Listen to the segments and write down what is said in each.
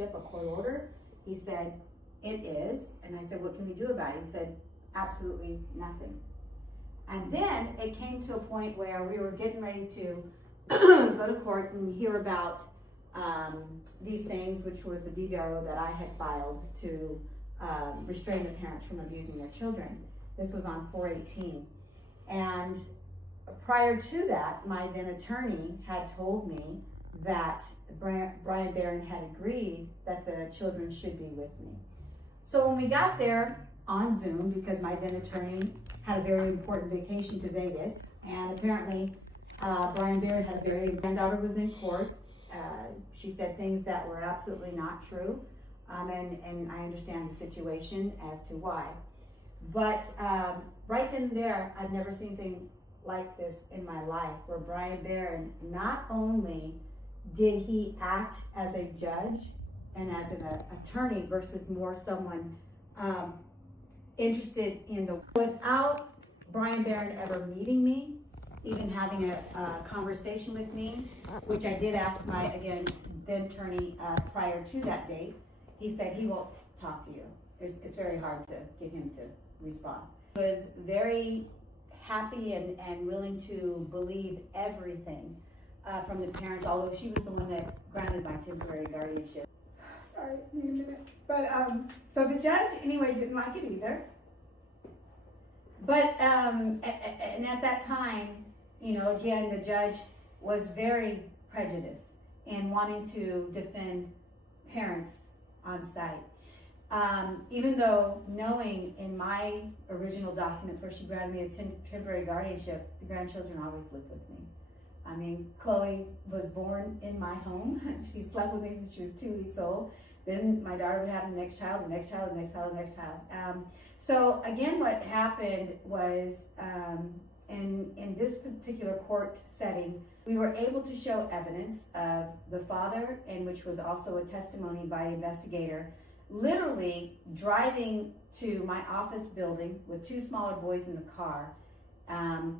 a court order? He said, it is. And I said, what can we do about it? He said, absolutely nothing. And then it came to a point where we were getting ready to go to court and hear about these things, which was a DVRO that I had filed to restrain the parents from abusing their children. This was on 4/18. And prior to that, my then attorney had told me that Brian Barron had agreed that the children should be with me. So when we got there on Zoom, because my then attorney had a very important vacation to Vegas, and apparently Brian Barron had a very, granddaughter was in court. She said things that were absolutely not true, and I understand the situation as to why. But right then and there, I've never seen anything like this in my life, where Brian Barron, not only did he act as a judge and as an attorney versus more someone interested in the, without Brian Barron ever meeting me, even having a conversation with me, which I did ask my, again, then attorney prior to that date, he said he will talk to you. It's very hard to get him to respond. He was very happy and willing to believe everything from the parents, although she was the one that granted my temporary guardianship. Sorry, need a minute. But, so the judge, anyway, didn't like it either. But, and at that time, you know, again, the judge was very prejudiced in wanting to defend parents on site. Even though knowing in my original documents where she granted me a temporary guardianship, the grandchildren always lived with me. I mean, Chloe was born in my home. She slept with me since she was 2 weeks old. Then my daughter would have the next child, the next child, the next child, the next child. So again, what happened was, in this particular court setting, we were able to show evidence of the father, and which was also a testimony by the investigator, literally driving to my office building with 2 smaller boys in the car,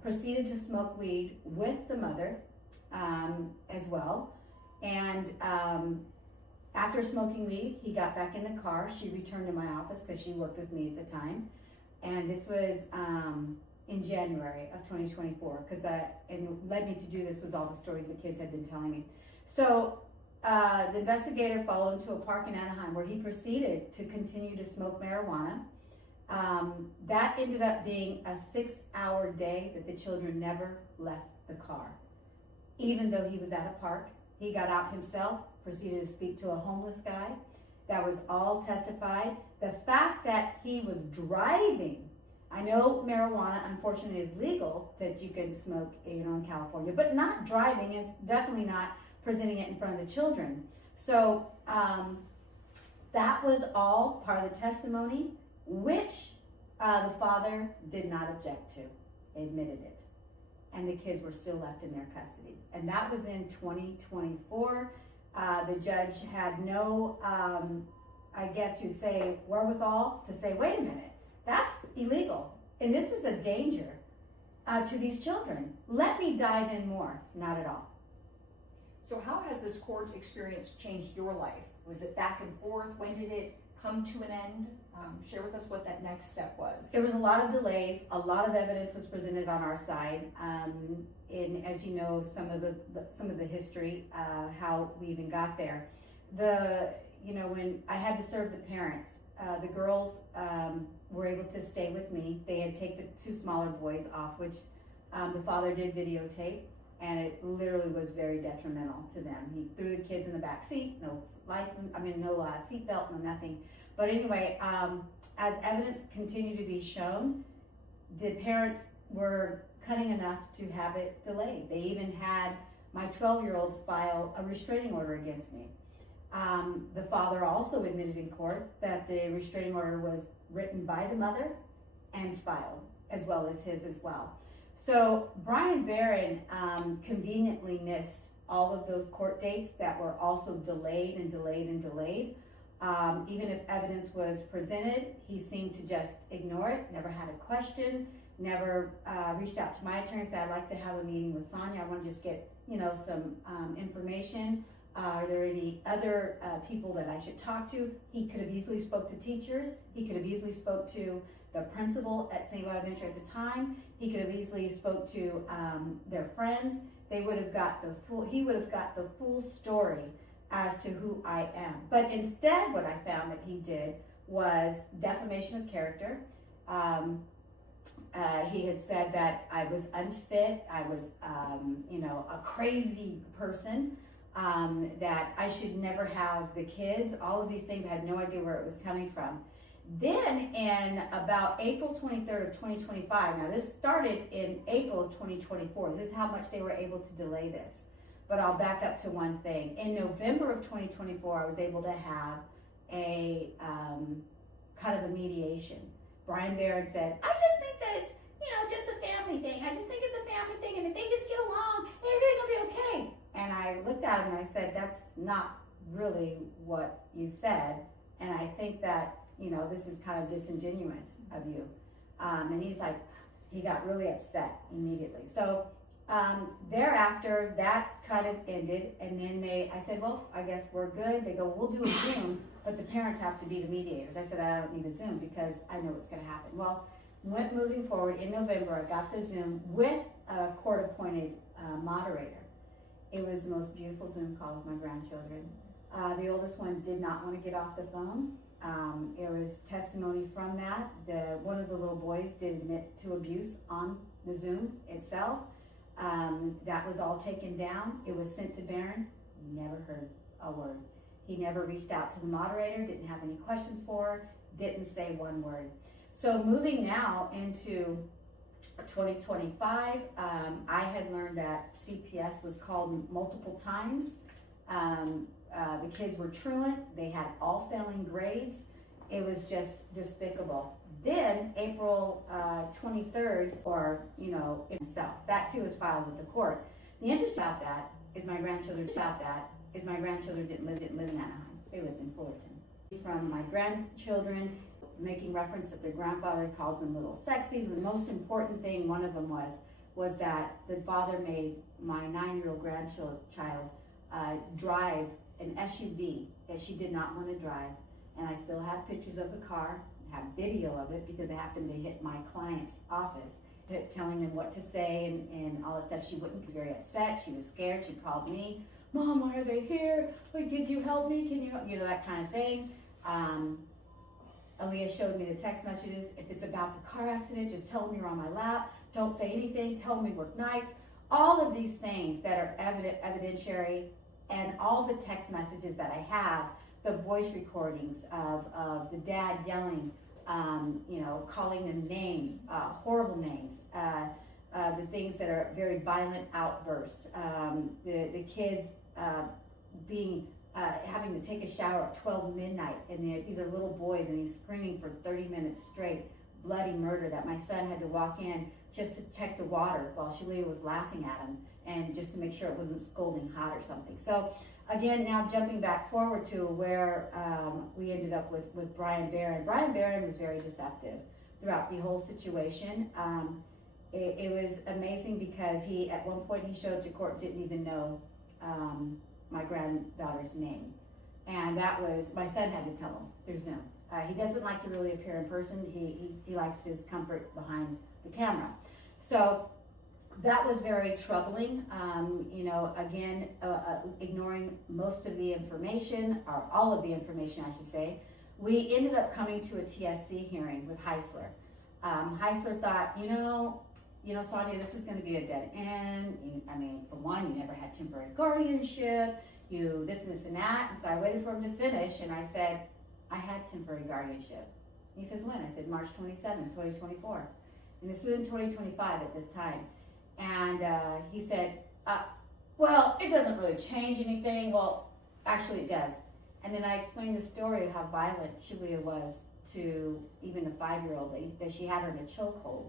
proceeded to smoke weed with the mother as well. And after smoking weed, he got back in the car. She returned to my office because she worked with me at the time. And this was in January of 2024, because and led me to do this was all the stories the kids had been telling me. So the investigator followed him to a park in Anaheim where he proceeded to continue to smoke marijuana. That ended up being a 6-hour day that the children never left the car. Even though he was at a park, he got out himself, proceeded to speak to a homeless guy. That was all testified. The fact that he was driving, I know marijuana unfortunately is legal, that you can smoke, you know, in California, but not driving is definitely not presenting it in front of the children. So that was all part of the testimony, which the father did not object to, admitted it. And the kids were still left in their custody. And that was in 2024. The judge had no, I guess you'd say, wherewithal to say, wait a minute, that's illegal. And this is a danger to these children. Let me dive in more. Not at all. So how has this court experience changed your life? Was it back and forth? When did it come to an end? Share with us what that next step was. There was a lot of delays. A lot of evidence was presented on our side. And as you know, some of the history, how we even got there. When I had to serve the parents, the girls were able to stay with me. They had taken the 2 smaller boys off, which the father did videotape, and it literally was very detrimental to them. He threw the kids in the back seat, no seatbelt, no nothing. But anyway, as evidence continued to be shown, the parents were cunning enough to have it delayed. They even had my 12-year-old file a restraining order against me. The father also admitted in court that the restraining order was written by the mother and filed, as well as his as well. So Brian Barron conveniently missed all of those court dates that were also delayed and delayed and delayed. Even if evidence was presented, he seemed to just ignore it, never had a question, never reached out to my attorney and said, I'd like to have a meeting with Sonia. I want to just get, some information. Are there any other people that I should talk to? He could have easily spoke to teachers. He could have easily spoke to the principal at St. Cloud Elementary at the time. He could have easily spoke to their friends. They would have got he would have got the full story as to who I am. But instead, what I found that he did was defamation of character. He had said that I was unfit, I was, a crazy person, that I should never have the kids. All of these things, I had no idea where it was coming from. Then in about April 23rd of 2025, now this started in April of 2024, this is how much they were able to delay this. But I'll back up to one thing. In November of 2024, I was able to have a kind of a mediation. Brian Barron said, I just think that it's, just a family thing. I just think it's a family thing. And if they just get along, everything will be okay. And I looked at him and I said, that's not really what you said. And I think that, this is kind of disingenuous of you. And he's like, he got really upset immediately. So thereafter, that kind of ended. And then I said, well, I guess we're good. They go, we'll do a Zoom, but the parents have to be the mediators. I said, I don't need a Zoom because I know what's going to happen. Well, moving forward in November, I got the Zoom with a court-appointed moderator. It was the most beautiful Zoom call with my grandchildren. The oldest one did not want to get off the phone. There was testimony from that. One of the little boys did admit to abuse on the Zoom itself. That was all taken down. It was sent to Barron. Never heard a word. He never reached out to the moderator, didn't have any questions for her, didn't say one word. So moving now into 2025, I had learned that CPS was called multiple times. The kids were truant. They had all failing grades. It was just despicable. Then April 23rd, himself, that too was filed with the court. The interesting about that is my grandchildren didn't live in Anaheim. They lived in Fullerton. From my grandchildren, making reference that their grandfather calls them little sexies. The most important thing, one of them was that the father made my 9-year-old grandchild drive an SUV that she did not want to drive. And I still have pictures of the car, have video of it because it happened to hit my client's office, telling them what to say and all that stuff. She wouldn't be very upset. She was scared. She called me, Mom, why are they here? Wait, could you help me? Can you, that kind of thing. Aaliyah showed me the text messages. If it's about the car accident, just tell them you're on my lap. Don't say anything. Tell them we work nights. All of these things that are evidentiary, and all the text messages that I have, the voice recordings of the dad yelling, calling them names, horrible names, the things that are very violent outbursts, the kids having to take a shower at 12 midnight, and these are little boys, and he's screaming for 30 minutes straight, bloody murder, that my son had to walk in just to check the water while Shalia was laughing at him, and just to make sure it wasn't scalding hot or something. So again, now jumping back forward to where we ended up with Brian Barron. Brian Barron was very deceptive throughout the whole situation. It was amazing because at one point he showed to court, didn't even know my granddaughter's name. And that was, my son had to tell him through Zoom. He doesn't like to really appear in person. He likes his comfort behind the camera. So that was very troubling. Again, ignoring most of the information, or all of the information, I should say. We ended up coming to a TSC hearing with Heisler. Heisler thought, Sonia, this is going to be a dead end. For one, you never had temporary guardianship, this and that. And so I waited for him to finish, and I said, I had temporary guardianship. He says, when? I said, March 27, 2024. And this was in 2025 at this time. And he said, well, it doesn't really change anything. Well, actually it does. And then I explained the story of how violent Shalia was to even a 5-year-old, that she had her in a chokehold.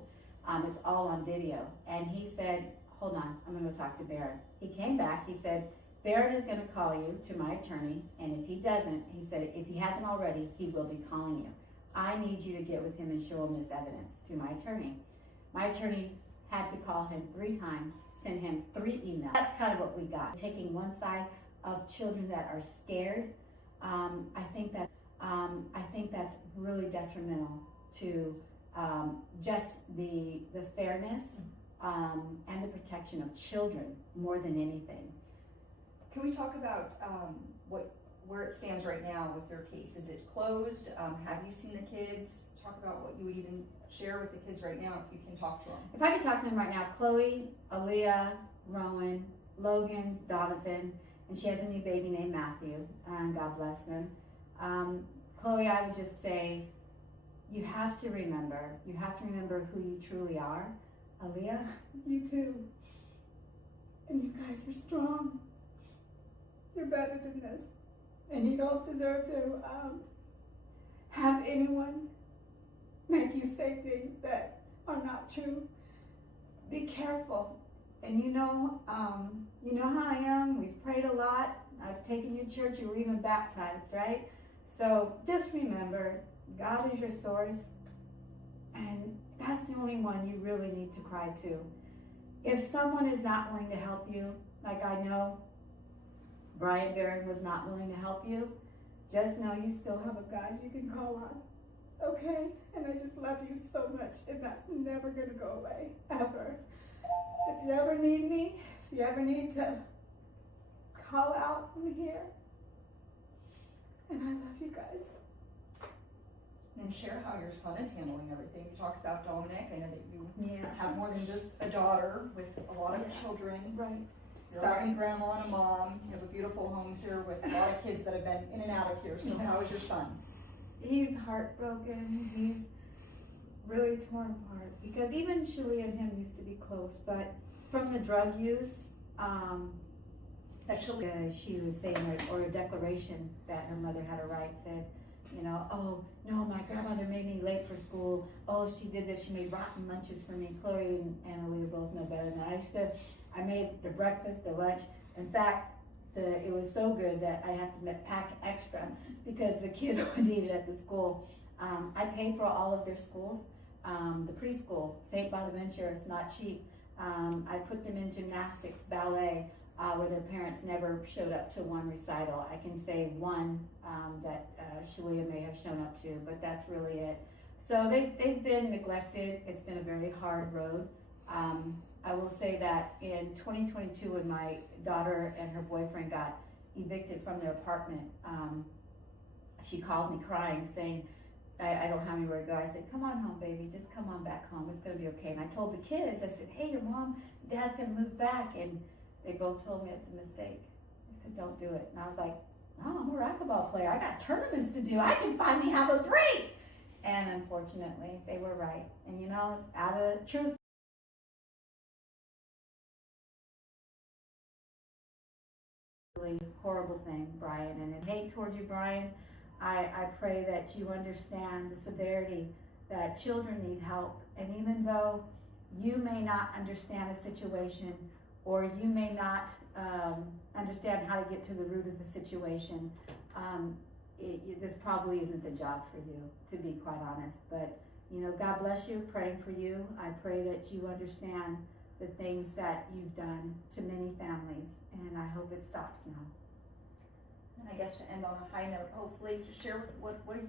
It's all on video. And he said, hold on, I'm going to talk to Barron. He came back, he said, Barron is going to call you to my attorney, and if he doesn't, he said, if he hasn't already, he will be calling you. I need you to get with him and show him this evidence to my attorney. My attorney had to call him 3 times, send him 3 emails. That's kind of what we got. Taking one side of children that are scared, I think that's really detrimental to just the fairness and the protection of children more than anything. Can we talk about where it stands right now with your case? Is it closed? Have you seen the kids? Talk about what you would even share with the kids right now, if you can talk to them. If I could talk to them right now, Chloe, Aaliyah, Rowan, Logan, Donovan, and she has a new baby named Matthew, and God bless them. Chloe, I would just say, you have to remember who you truly are. Aaliyah, you too. And you guys are strong. You're better than this. And you don't deserve to have anyone make you say things that are not true. Be careful. And you know how I am. We've prayed a lot. I've taken you to church. You were even baptized, right? So just remember, God is your source. And that's the only one you really need to cry to. If someone is not willing to help you, like I know Brian Barron was not willing to help you, just know you still have a God you can call on. Okay? And I just love you so much, and that's never going to go away, ever. If you ever need me, if you ever need to call out, I'm here. And I love you guys. And share how your son is handling everything. You talked about Dominic. I know that you Yeah. have more than just a daughter with a lot of children. Right. You're a loving grandma and a mom. You have a beautiful home here with a lot of kids that have been in and out of here. So how is your son? He's heartbroken. He's really torn apart because even Shalia and him used to be close, but from the drug use, That she was saying, or a declaration that her mother had a right, said, oh no, my grandmother made me late for school. Oh, she did this. She made rotten lunches for me. Chloe and Aaliyah both know better than that. I made the breakfast, the lunch. In fact, it was so good that I have to pack extra because the kids would eat it at the school. I paid for all of their schools. The preschool, St. Bonaventure, it's not cheap. I put them in gymnastics, ballet, where their parents never showed up to one recital. I can say one that Shalia may have shown up to, but that's really it. So they've been neglected. It's been a very hard road. I will say that in 2022, when my daughter and her boyfriend got evicted from their apartment, she called me crying, saying, I don't have anywhere to go. I said, come on home, baby. Just come on back home. It's going to be okay. And I told the kids, I said, hey, your mom and dad's going to move back. And they both told me it's a mistake. I said, don't do it. And I was like, oh, I'm a racquetball player. I got tournaments to do. I can finally have a break. And unfortunately, they were right. And out of truth, really horrible thing, Brian. And I hate towards you, Brian. I pray that you understand the severity that children need help. And even though you may not understand a situation, or you may not understand how to get to the root of the situation, this probably isn't the job for you, to be quite honest. But, God bless you, praying for you. I pray that you understand the things that you've done to many families, and I hope it stops now. And I guess to end on a high note, hopefully, to share what are you